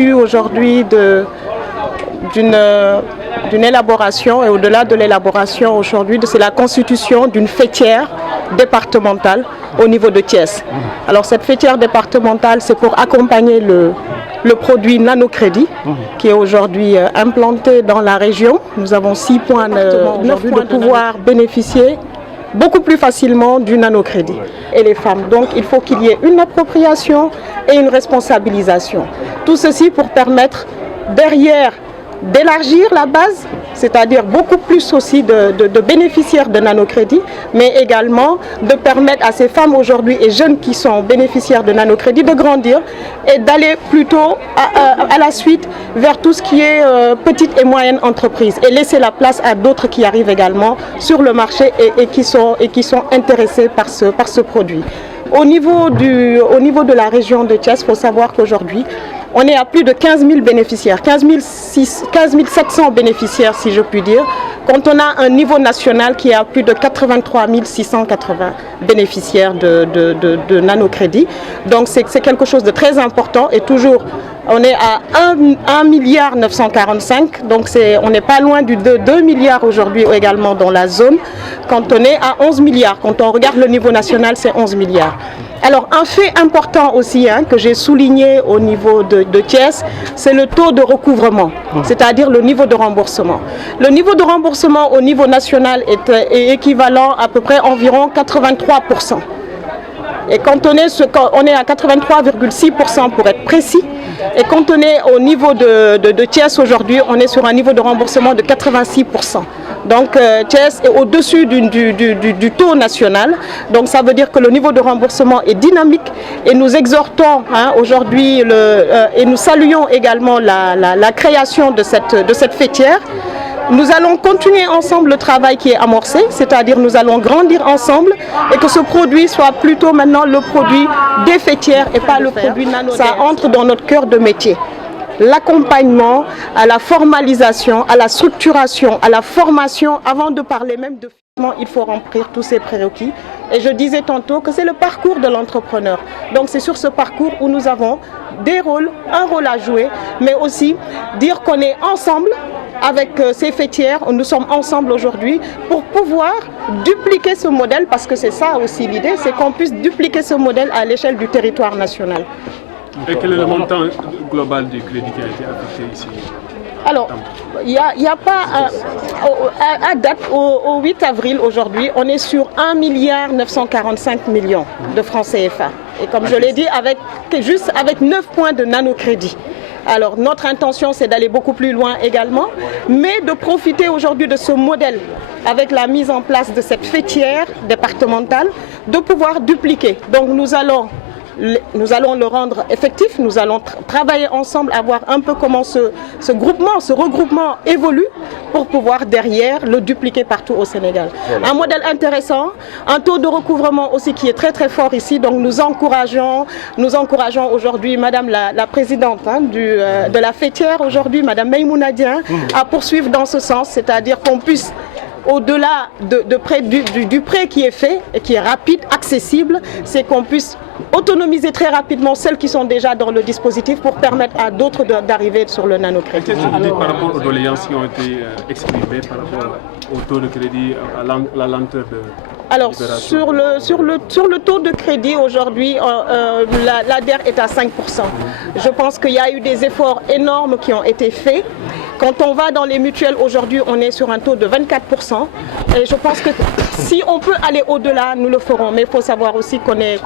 issu aujourd'hui d'une élaboration, et au-delà de l'élaboration aujourd'hui, c'est la constitution d'une fêtière départementale au niveau de Thiès. Alors cette fêtière départementale, c'est pour accompagner le produit Nanocrédit qui est aujourd'hui implanté dans la région. Nous avons 6 points aujourd'hui de pouvoir bénéficier beaucoup plus facilement du nanocrédit. Et les femmes, donc il faut qu'il y ait une appropriation et une responsabilisation. Tout ceci pour permettre derrière d'élargir la base, c'est-à-dire beaucoup plus aussi de bénéficiaires de nanocrédit, mais également de permettre à ces femmes aujourd'hui et jeunes qui sont bénéficiaires de nanocrédit de grandir et d'aller plutôt à la suite vers tout ce qui est petite et moyenne entreprise et laisser la place à d'autres qui arrivent également sur le marché et qui sont intéressés par ce produit. Au niveau de la région de Thiès, il faut savoir qu'aujourd'hui, on est à plus de 15 000 bénéficiaires, 15 700 bénéficiaires si je puis dire, quand on a un niveau national qui est à plus de 83 680 bénéficiaires de nanocrédit. Donc c'est quelque chose de très important et toujours on est à 1 milliard 945, donc on n'est pas loin du 2 milliards aujourd'hui également dans la zone, quand on est à 11 milliards, quand on regarde le niveau national c'est 11 milliards. Alors un fait important aussi que j'ai souligné au niveau de Thiès, c'est le taux de recouvrement, c'est-à-dire le niveau de remboursement. Le niveau de remboursement au niveau national est équivalent à peu près environ 83%. Et quand on est à 83,6% pour être précis, et quand on est au niveau de Thiès aujourd'hui, on est sur un niveau de remboursement de 86%. Donc Thiès est au-dessus du taux national. Donc ça veut dire que le niveau de remboursement est dynamique et nous exhortons aujourd'hui et nous saluons également la création de cette fêtière. Nous allons continuer ensemble le travail qui est amorcé, c'est-à-dire nous allons grandir ensemble et que ce produit soit plutôt maintenant le produit des fêtières et pas le produit nano. Ça entre dans notre cœur de métier. L'accompagnement à la formalisation, à la structuration, à la formation, avant de parler même de financement, il faut remplir tous ces prérequis. Et je disais tantôt que c'est le parcours de l'entrepreneur. Donc c'est sur ce parcours où nous avons un rôle à jouer, mais aussi dire qu'on est ensemble avec ces fêtières, nous sommes ensemble aujourd'hui pour pouvoir dupliquer ce modèle, parce que c'est ça aussi l'idée, c'est qu'on puisse dupliquer ce modèle à l'échelle du territoire national. Et quel est le montant global du crédit qui a été appliqué ici? Alors, il n'y a pas, à date, au 8 avril aujourd'hui, on est sur 1 milliard 945 millions de francs CFA. Et comme je l'ai dit, juste avec 9 points de nanocrédit. Alors notre intention c'est d'aller beaucoup plus loin également, mais de profiter aujourd'hui de ce modèle avec la mise en place de cette fêtière départementale, de pouvoir dupliquer. Donc nous allons le rendre effectif, nous allons travailler ensemble à voir un peu comment ce regroupement évolue pour pouvoir derrière le dupliquer partout au Sénégal. Voilà. Un modèle intéressant, un taux de recouvrement aussi qui est très très fort ici, donc nous encourageons aujourd'hui Madame la présidente de la fêtière aujourd'hui, Madame Maïmouna Dieng, à poursuivre dans ce sens, c'est-à-dire qu'on puisse au-delà du prêt qui est fait et qui est rapide, accessible, c'est qu'on puisse autonomiser très rapidement celles qui sont déjà dans le dispositif pour permettre à d'autres d'arriver sur le nanocrédit. Qu'est-ce que vous dites par rapport aux doléances qui ont été exprimées par rapport au taux de crédit, à la lenteur de... Alors sur le taux de crédit aujourd'hui, l'ADER est à 5%. Je pense qu'il y a eu des efforts énormes qui ont été faits. Quand on va dans les mutuelles aujourd'hui, on est sur un taux de 24%. Et je pense que si on peut aller au-delà, nous le ferons. Mais il faut savoir aussi qu'on est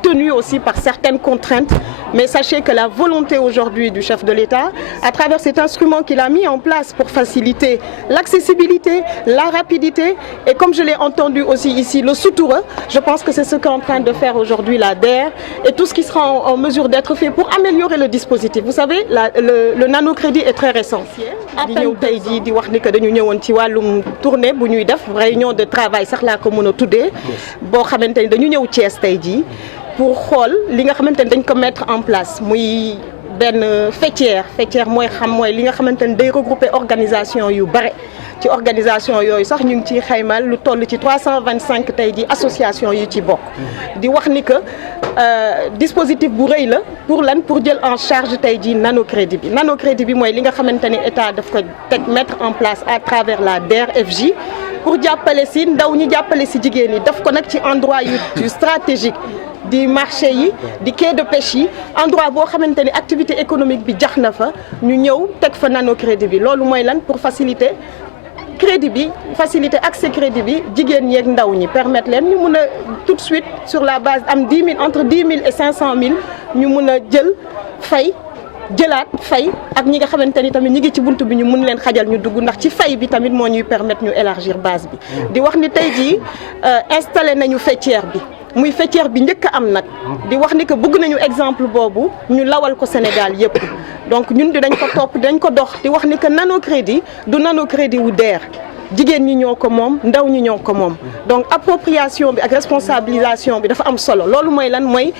tenu aussi par certaines contraintes. Mais sachez que la volonté aujourd'hui du chef de l'État, à travers cet instrument qu'il a mis en place pour faciliter l'accessibilité, la rapidité, et comme je l'ai entendu aussi ici, le soutoureux, je pense que c'est ce qu'est en train de faire aujourd'hui l'ADER et tout ce qui sera en mesure d'être fait pour améliorer le dispositif. Vous savez, le nanocrédit est très récent. di ñëw tey jii di wax ni que dañu ñëwoon ci wàllum tournée bu ñuy def réunion de travail sax laa ko mën a tuddee boo xamante ni dañu ñëw Thiès tey jii pour xool li nga xamante ni dañ ko mettre en place muy benn fêtière mooy li nga xamante ni day regrouper organisation yu bare ci organisation yooyu sax ñu ngi ciy xaymal lu toll ci 325 tey ji association yu ci bokk di wax ni que dispositif bu rëy la pour lan pour jël en charge tey ji nanocrédit bi mooy li nga xamante ni état daf ko mettre en place à travers la DER/FJ pour jàppale si ndaw ñi jàppale si jigéen ñi daf ko nag ci endroit yu stratégique di marché yi di quai de pêche yi endroit boo xamante ni activité économique bi jax na fa ñu ñëw teg fa nanocrédit bi loolu mooy lan pour faciliter crédit bi faciliter accès crédit bi jigéen ñi ak ndaw ñi permettre leen ñu mun a tout de suite sur la base am 10 000 entre 10 000 et 500 000 ñu mun a jël fay jëlaat fay ak ñi nga xamante ni tamit ñi ngi ci buntu bi ñu mun leen xajal ñu dugg ndax ci fay bi tamit moo ñuy permettre ñu élargir base bi. di wax ni tey jii installé nañu faîtière bi muy faîtière bi njëkk a am nag. di wax ni que bëgg nañu exemple boobu ñu lawal ko Sénégal yëpp donc ñun dinañ ko topp dañ ko dox di wax ni que nanocrédit du nanocrédit wu DER. jigéen ñi ñoo ko moom ndaw ñi ñoo ko moom donc appropriation bi ak responsabilisation bi dafa am solo loolu mooy lan mooy.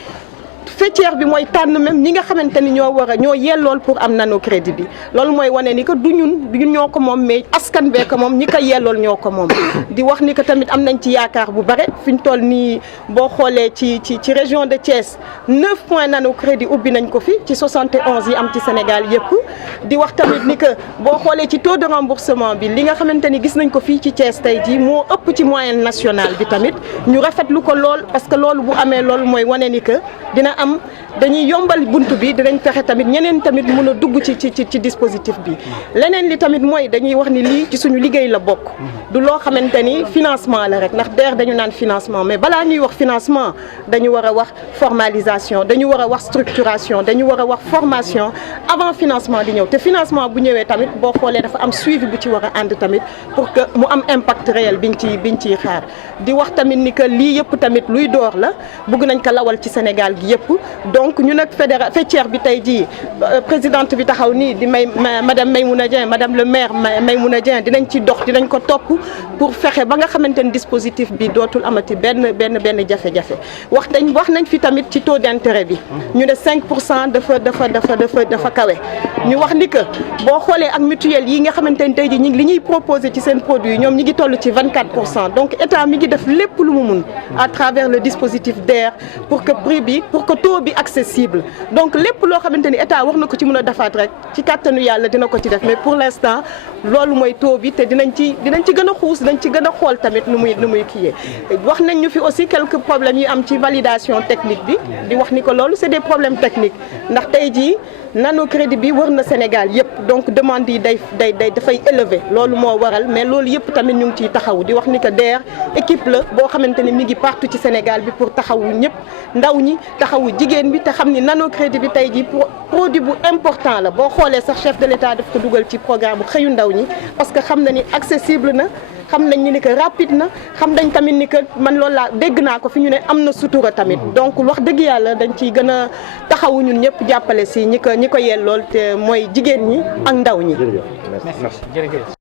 faîtière bi mooy tànn même ñi nga xamante ni ñoo yellool pour am nanocrédit bi loolu mooy wane ni que du ñun ñoo ko moom mais askan bee ko moom ñi ko yellool ñoo ko moom di wax ni que tamit am nañ ci yaakaar bu bare fi ñu toll nii boo xoolee ci région de Thiès 9 points nanocrédit ubbi nañ ko fi ci 71 yi am ci Sénégal yëpp di wax tamit ni que boo xoolee ci taux de remboursement bi li nga xamante ni gis nañ ko fii ci Thiès tey jii moo ëpp ci moyenne nationale bi tamit ñu rafetlu ko lool parce que loolu bu amee loolu mooy wane ni que dina am dañuy yombal buntu bi dinañ fexe tamit ñeneen tamit mun a dugg ci dispositif bi leneen li tamit mooy dañuy wax ni lii ci suñu liggéey la bokk du loo xamante ni financement la rek ndax DER dañu naan financement mais balaa ñuy wax financement dañu war a wax formalisation dañu war a wax structuration dañu war a wax formation avant financement di ñëw te financement bu ñëwee tamit boo xoolee dafa am suivi bu ci war a ànd tamit pour que mu am impact réel biñ ciy xaar di wax tamit ni que lii yëpp tamit luy door la bëgg nañ ko lawal ci Sénégal gi yëpp donc ñu nag faîtière bi tey jii présidente bi taxaw nii di madame Maymouna Dieng madame le maire Maymouna Dieng dinañ ci dox dinañ ko topp pour fexe ba nga xamante ni dispositif bi dootul amati benn jafe-jafe wax nañ fi tamit ci taux d'intérêt bi ñu ne 5% dafa kawe ñu wax ni que boo xoolee ak mutuelle yi nga xamante ni tey jii li ñuy proposé ci seen produit ñoom ñi ngi toll ci 24% donc état mi ngi def lépp lu mu mun à travers le dispositif DER pour que prix bi pour que taux bi accessible donc lépp loo xamante ni état wax na ko ci mën a defaat rek ci kàttanu yàlla dina ko ci def mais pour l'instant loolu mooy taux bi te dinañ ci gën a xuus dinañ ci gën a xool tamit nu muy kiyee wax nañ ñu fi aussi quelques problèmes yu am ci validation technique bi di wax ni que loolu c'est des problèmes techniques ndax tey jii nanocrédit bi wër na Sénégal yëpp donc demande yi dafay élevé loolu moo waral mais loolu yëpp tamit ñu ngi ciy taxaw di wax ni que DER équipe la boo xamante ni mi ngi partout ci Sénégal bi pour taxawu ñëpp ndaw ñi taxawu jigéen bi te xam ni nanocrédit bi tey jii produit bu important la boo xoolee sax chef de l'État daf ko dugal ci programme bu xëyu ndaw ñi parce que xam na ni accessible na xam nañ ni que rapide na xam nañ tamit ni que man loolu laa dégg naa ko fi ñu ne am na sutura tamit donc wax dëgg yàlla dañ ciy gën a taxawu ñun ñëpp jàppale si ñi ko yellool te mooy jigéen ñi ak ndaw ñi. Jërëjëf.